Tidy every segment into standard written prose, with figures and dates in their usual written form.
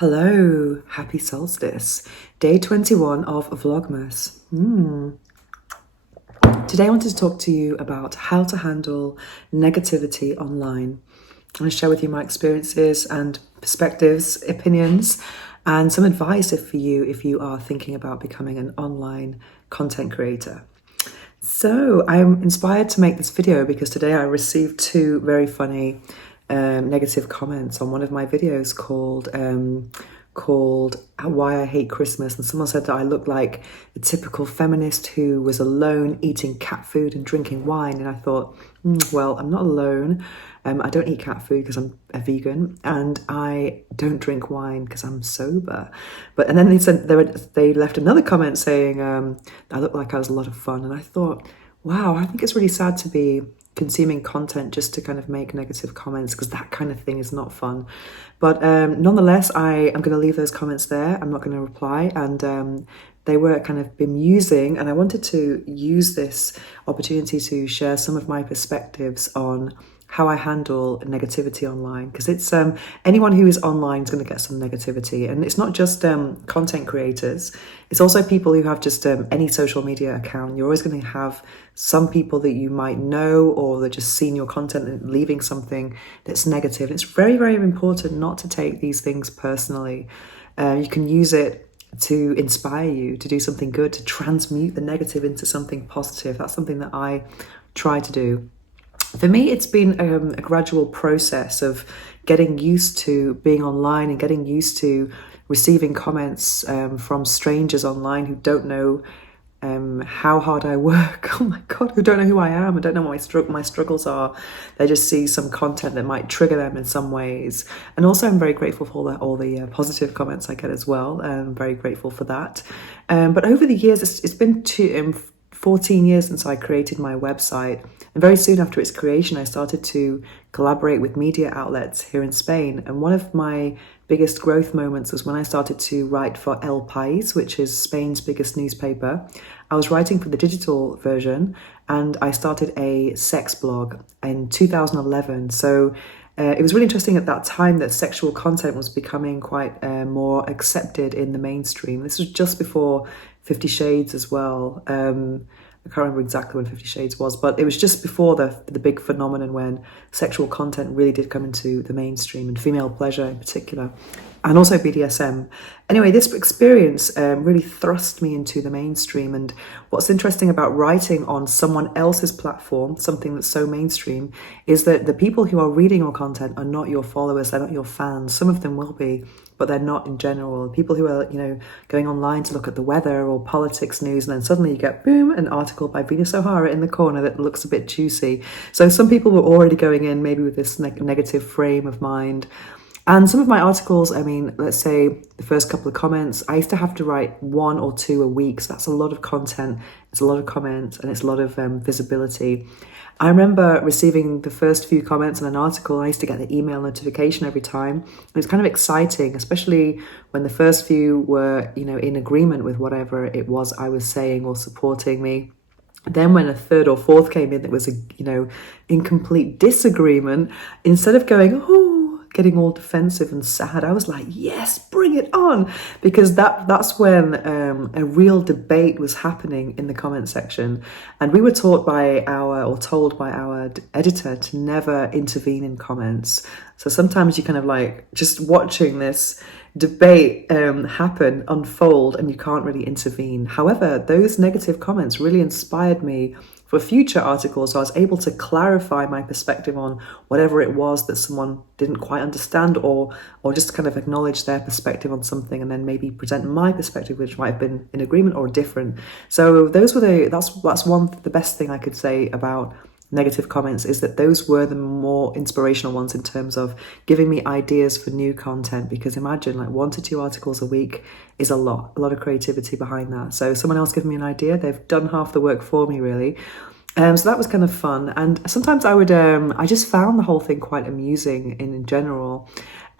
Hello, happy solstice, day 21 of VLOGMAS. Today I wanted to talk to you about how to handle negativity online. I'm going to share with you my experiences and perspectives, opinions, and some advice for you if you are thinking about becoming an online content creator. So I'm inspired to make this video because today I received two very funny negative comments on one of my videos called Why I Hate Christmas, and someone said that I look like a typical feminist who was alone eating cat food and drinking wine. And I thought, well, I'm not alone. I don't eat cat food because I'm a vegan, and I don't drink wine because I'm sober. And then they left another comment saying I looked like I was a lot of fun, and I thought, wow, I think it's really sad to be consuming content just to kind of make negative comments, because that kind of thing is not fun. But nonetheless, I am going to leave those comments there. I'm not going to reply, and they were kind of bemusing, and I wanted to use this opportunity to share some of my perspectives on how I handle negativity online, because it's anyone who is online is going to get some negativity, and it's not just content creators, it's also people who have just any social media account. You're always going to have some people that you might know or that just seen your content and leaving something that's negative. It's very, very important not to take these things personally. You can use it to inspire you to do something good, to transmute the negative into something positive. That's something that I try to do. For me, it's been a gradual process of getting used to being online and getting used to receiving comments from strangers online who don't know how hard I work. Oh my God, who don't know who I am. I don't know what my struggles are. They just see some content that might trigger them in some ways. And also, I'm very grateful for all the positive comments I get as well. I'm very grateful for that. But over the years, it's been 14 years since I created my website. And very soon after its creation, I started to collaborate with media outlets here in Spain. And one of my biggest growth moments was when I started to write for El País, which is Spain's biggest newspaper. I was writing for the digital version, and I started a sex blog in 2011. So it was really interesting at that time that sexual content was becoming quite more accepted in the mainstream. This was just before 50 Shades as well. I can't remember exactly when 50 Shades was, but it was just before the big phenomenon when sexual content really did come into the mainstream, and female pleasure in particular, and also BDSM. Anyway, this experience really thrust me into the mainstream. And what's interesting about writing on someone else's platform, something that's so mainstream, is that the people who are reading your content are not your followers, they're not your fans. Some of them will be, but they're not in general. People who are, going online to look at the weather or politics news, and then suddenly you get, boom, an article by Venus O'Hara in the corner that looks a bit juicy. So some people were already going in maybe with this negative frame of mind. And some of my articles, let's say the first couple of comments, I used to have to write 1 or 2 a week. So that's a lot of content, it's a lot of comments, and it's a lot of visibility. I remember receiving the first few comments on an article. I used to get the email notification every time. It was kind of exciting, especially when the first few were, in agreement with whatever it was I was saying or supporting me. Then when a third or fourth came in that was, in complete disagreement, instead of going, getting all defensive and sad, I was like, yes, bring it on, because that's when a real debate was happening in the comment section. And we were told by our editor to never intervene in comments. So sometimes you kind of like just watching this debate unfold, and you can't really intervene. However, those negative comments really inspired me for future articles. So I was able to clarify my perspective on whatever it was that someone didn't quite understand, or just kind of acknowledge their perspective on something, and then maybe present my perspective, which might have been in agreement or different. So that's the best thing I could say about negative comments, is that those were the more inspirational ones in terms of giving me ideas for new content. Because imagine, like, 1 to 2 articles a week is a lot of creativity behind that. So someone else giving me an idea, they've done half the work for me, really. So that was kind of fun. And sometimes I just found the whole thing quite amusing in general.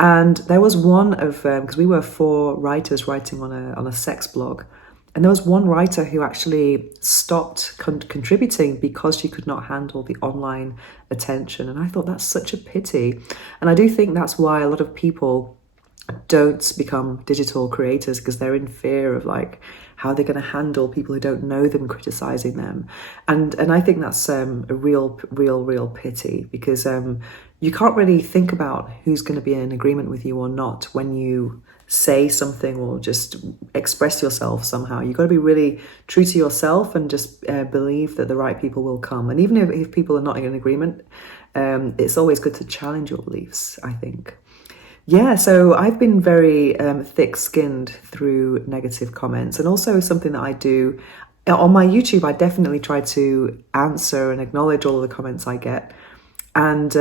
And there was one of, because we were 4 writers writing on a sex blog, and there was one writer who actually stopped contributing because she could not handle the online attention. And I thought, that's such a pity. And I do think that's why a lot of people don't become digital creators because they're in fear of like how they're going to handle people who don't know them criticizing them. And I think that's a real pity, because you can't really think about who's going to be in agreement with you or not when you say something or just express yourself somehow. You've got to be really true to yourself and just believe that the right people will come. And even if people are not in agreement, it's always good to challenge your beliefs, I think. Yeah, so I've been very thick-skinned through negative comments, and also something that I do on my YouTube. I definitely try to answer and acknowledge all of the comments I get. And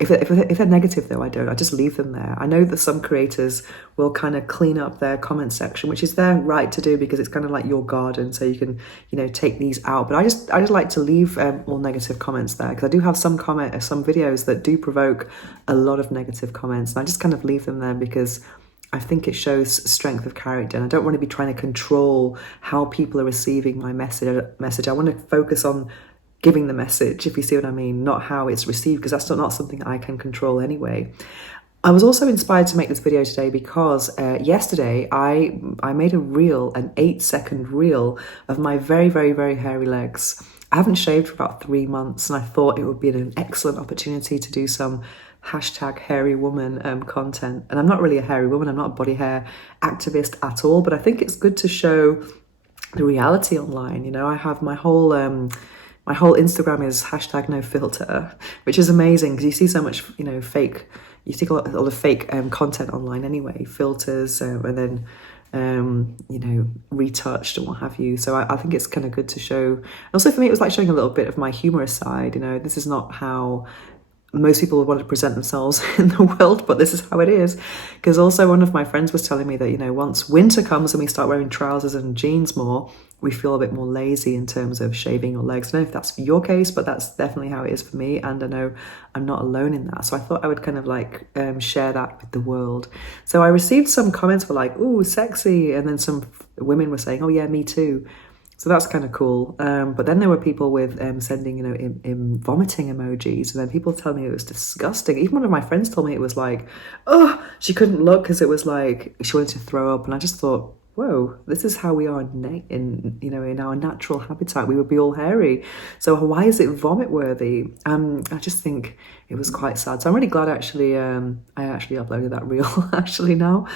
if they're negative, though, I don't. I just leave them there. I know that some creators will kind of clean up their comment section, which is their right to do, because it's kind of like your garden, so you can, take these out. But I just like to leave all negative comments there, because I do have some videos that do provoke a lot of negative comments, and I just kind of leave them there because I think it shows strength of character, and I don't want to be trying to control how people are receiving my message. I want to focus on giving the message, if you see what I mean, not how it's received, because that's not something I can control anyway. I was also inspired to make this video today because yesterday I made an 8-second reel of my very, very, very hairy legs. I haven't shaved for about 3 months, and I thought it would be an excellent opportunity to do some #hairywoman content. And I'm not really a hairy woman, I'm not a body hair activist at all, but I think it's good to show the reality online. I have my whole Instagram is #nofilter, which is amazing because you see so much, fake. You see a lot of fake content online anyway, filters, and then retouched and what have you. So I think it's kind of good to show. Also, for me, it was like showing a little bit of my humorous side. This is not how most people would want to present themselves in the world, but this is how it is. Because also one of my friends was telling me that, once winter comes and we start wearing trousers and jeans more, we feel a bit more lazy in terms of shaving your legs. I don't know if that's your case, but that's definitely how it is for me. And I know I'm not alone in that. So I thought I would kind of like share that with the world. So I received some comments were like, "Ooh, sexy." And then some women were saying, "Oh yeah, me too." So that's kind of cool. But then there were people with sending, vomiting emojis, and then people telling me it was disgusting. Even one of my friends told me it was like, oh, she couldn't look because it was like she wanted to throw up. And I just thought, whoa, this is how we are in our natural habitat. We would be all hairy. So why is it vomit worthy? I just think it was quite sad. So I'm really glad I actually uploaded that reel actually now.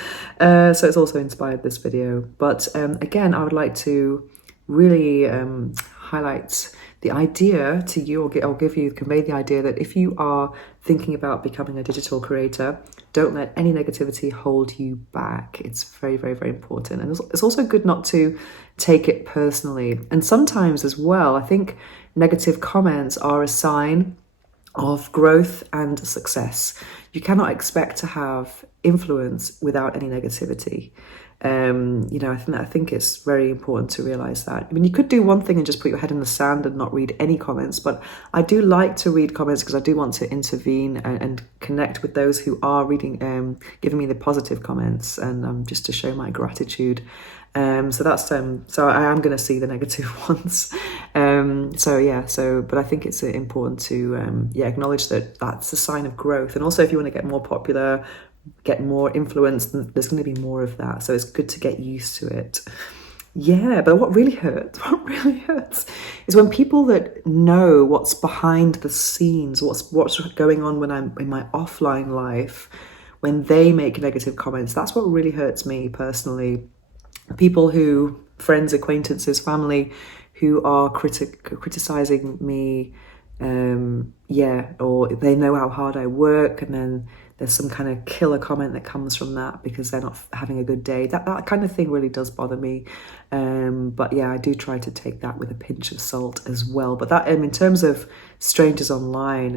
So it's also inspired this video. But again, I would like to really highlight the idea to you, or convey the idea that if you are thinking about becoming a digital creator, don't let any negativity hold you back. It's very, very, very important. And it's also good not to take it personally. And sometimes as well, I think negative comments are a sign of growth and success. You cannot expect to have influence without any negativity. I think it's very important to realize that. I mean, you could do one thing and just put your head in the sand and not read any comments, but I do like to read comments because I do want to intervene and connect with those who are giving me the positive comments, and just to show my gratitude. So I am going to see the negative ones. But I think it's important to acknowledge that that's a sign of growth. And also, if you want to get more popular, get more influence, there's going to be more of that. So it's good to get used to it. Yeah, but what really hurts is when people that know what's behind the scenes, what's going on when I'm in my offline life, when they make negative comments. That's what really hurts me personally. People friends, acquaintances, family, who are criticizing me, or they know how hard I work, and then there's some kind of killer comment that comes from that because they're not having a good day. That kind of thing really does bother me. But yeah, I do try to take that with a pinch of salt as well. But that, in terms of strangers online,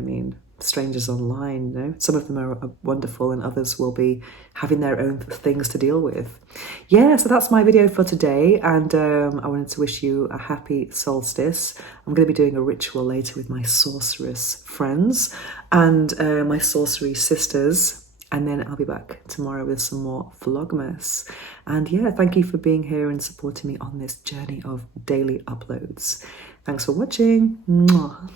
some of them are wonderful and others will be having their own things to deal with. Yeah, so that's my video for today, and I wanted to wish you a happy solstice. I'm going to be doing a ritual later with my sorceress friends and my sorcery sisters, and then I'll be back tomorrow with some more Vlogmas. And yeah, thank you for being here and supporting me on this journey of daily uploads. Thanks for watching. Mwah.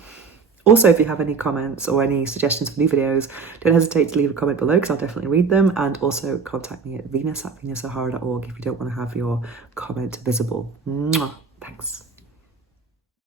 Also, if you have any comments or any suggestions for new videos, don't hesitate to leave a comment below because I'll definitely read them. And also contact me at venus@venussahara.org if you don't want to have your comment visible. Mwah. Thanks.